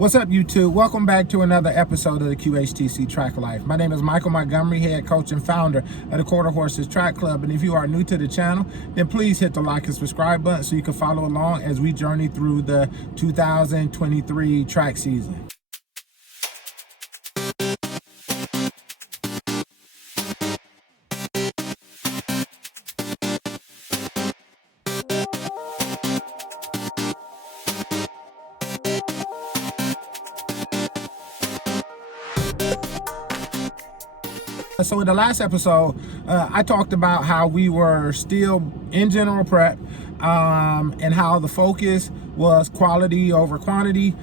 What's up, YouTube? Welcome back to another episode of the QHTC Track Life. My name is Michael Montgomery, head coach and founder of the Quarter Horses Track Club. And if you are new to the channel, then please hit the like and subscribe button so you can follow along as we journey through the 2023 track season. So in the last episode, I talked about how we were still in general prep and how the focus was quality over quantity.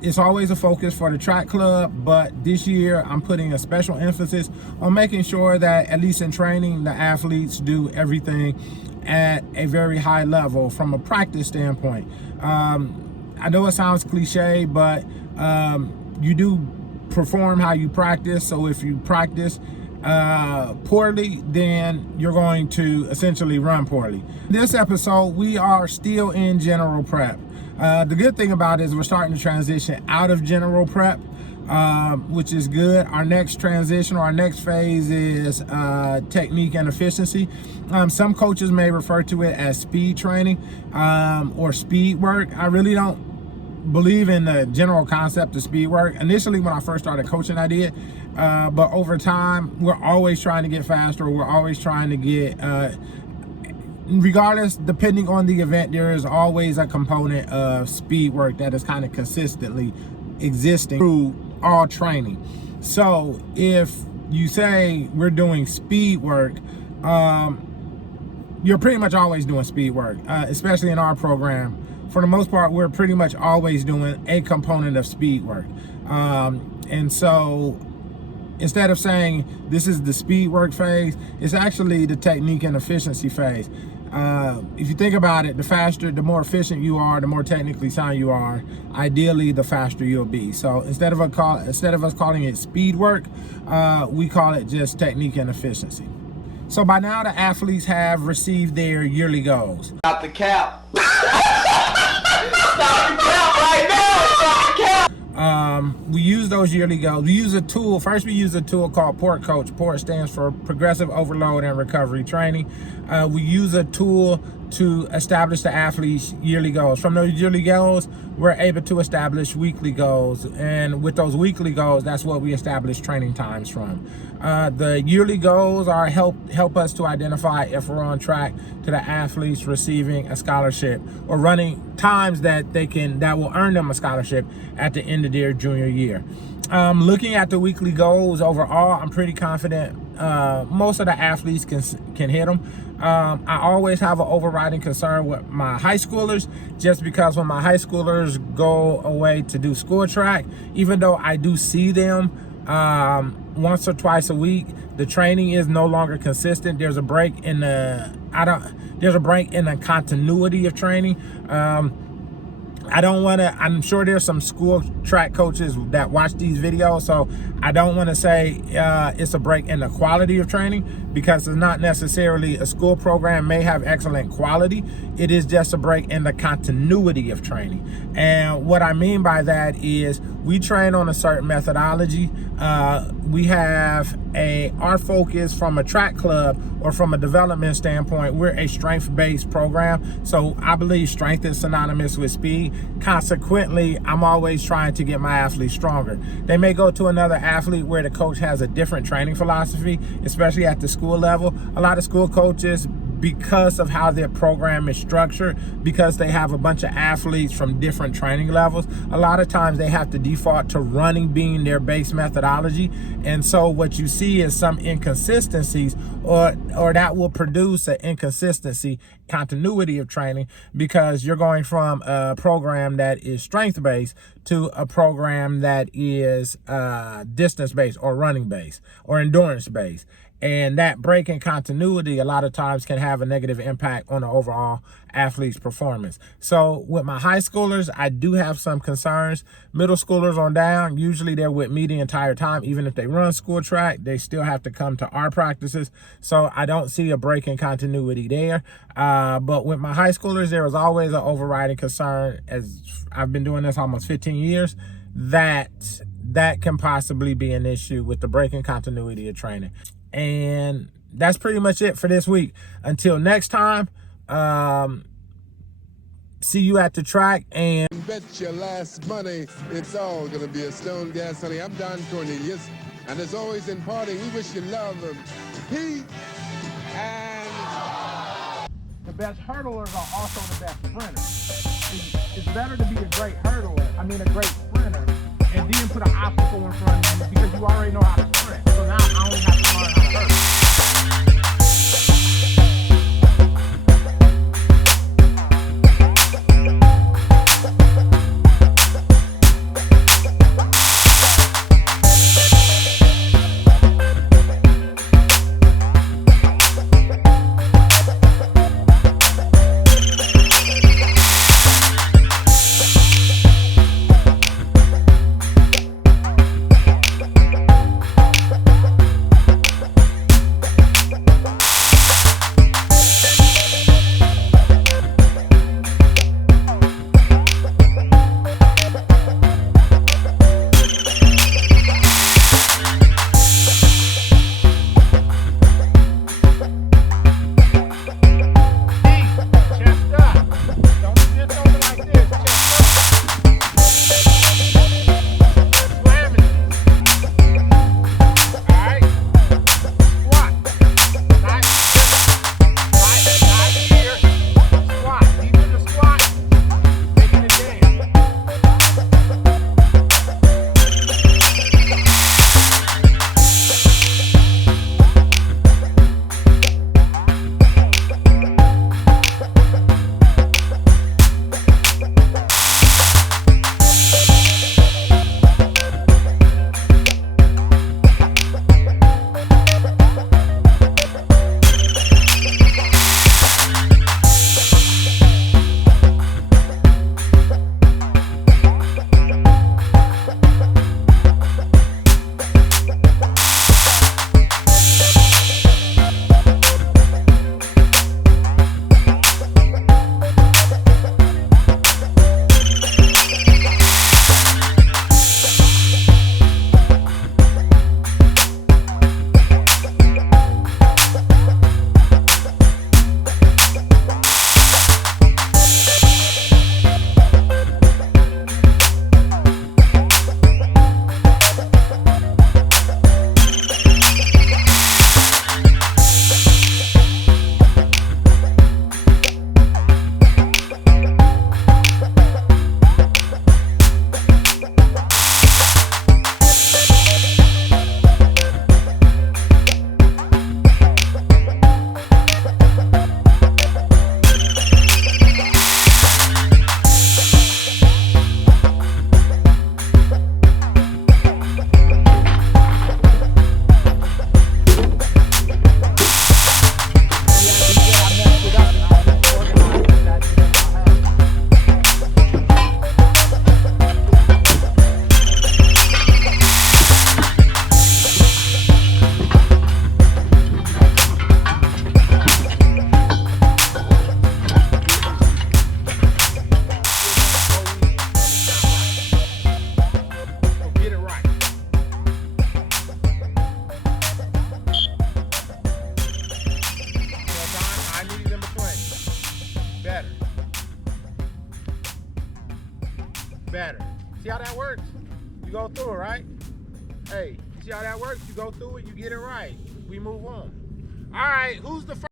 It's always a focus for the track club, but this year I'm putting a special emphasis on making sure that, at least in training, the athletes do everything at a very high level from a practice standpoint. I know it sounds cliche, but you do perform how you practice. So if you practice poorly, then you're going to essentially run poorly. This episode, we are still in general prep. The good thing about it is we're starting to transition out of general prep, which is good. Our next transition, or our next phase, is technique and efficiency. Some coaches may refer to it as speed training or speed work. I really don't believe in the general concept of speed work. Initially, when I first started coaching, I did, but over time, we're always trying to get faster. We're always trying to get, regardless, depending on the event, there is always a component of speed work that is kind of consistently existing through all training. So if you say we're doing speed work, you're pretty much always doing speed work, especially in our program. For the most part, we're pretty much always doing a component of speed work. And so instead of saying this is the speed work phase, it's actually the technique and efficiency phase. If you think about it, the faster, the more efficient you are, the more technically sound you are, ideally the faster you'll be. So instead of us calling it speed work, we call it just technique and efficiency. So by now the athletes have received their yearly goals. Stop the cap. Stop the cap right now. Stop the cap. We use those yearly goals. We use a tool. First, we use a tool called PORT Coach. PORT stands for Progressive Overload and Recovery Training. We use a tool to establish the athlete's yearly goals. From those yearly goals, we're able to establish weekly goals. And with those weekly goals, that's what we establish training times from. The yearly goals are help us to identify if we're on track to the athletes receiving a scholarship or running times that will earn them a scholarship at the end of their junior year. Looking at the weekly goals overall, I'm pretty confident most of the athletes can hit them. I always have an overriding concern with my high schoolers, just because when my high schoolers go away to do school track, even though I do see them once or twice a week, the training is no longer consistent. There's a break in the continuity of training. I'm sure there's some school track coaches that watch these videos, so I don't want to say it's a break in the quality of training, because it's not necessarily. A school program may have excellent quality. It is just a break in the continuity of training. And what I mean by that is we train on a certain methodology. We have our focus from a track club or from a development standpoint, we're a strength-based program. So I believe strength is synonymous with speed. Consequently, I'm always trying to get my athletes stronger. They may go to another athlete where the coach has a different training philosophy, especially at the school level. A lot of school coaches, because of how their program is structured, because they have a bunch of athletes from different training levels, a lot of times they have to default to running being their base methodology. And so what you see is some inconsistencies, or that will produce an inconsistency continuity of training, because you're going from a program that is strength-based to a program that is distance-based or running-based or endurance-based. And that break in continuity a lot of times can have a negative impact on the overall athlete's performance. So with my high schoolers, I do have some concerns. Middle schoolers on down, usually they're with me the entire time. Even if they run school track, they still have to come to our practices. So I don't see a break in continuity there. But with my high schoolers, there was always an overriding concern, as I've been doing this almost 15 years, that can possibly be an issue with the break in continuity of training. And that's pretty much it for this week. Until next time, see you at the track. And bet your last money it's all gonna be a Stone Gas, honey. I'm Don Cornelius, and as always in parting, we wish you love, peace, and the best hurdlers are also the best sprinters. It's better to be a great hurdler, a great sprinter, and then put an obstacle in front of you because you already know how to sprint. So now I only have to learn how to hurdle. better. See how that works? You go through it, right? Hey, see how that works? You go through it, you get it right. We move on. All right, who's the first?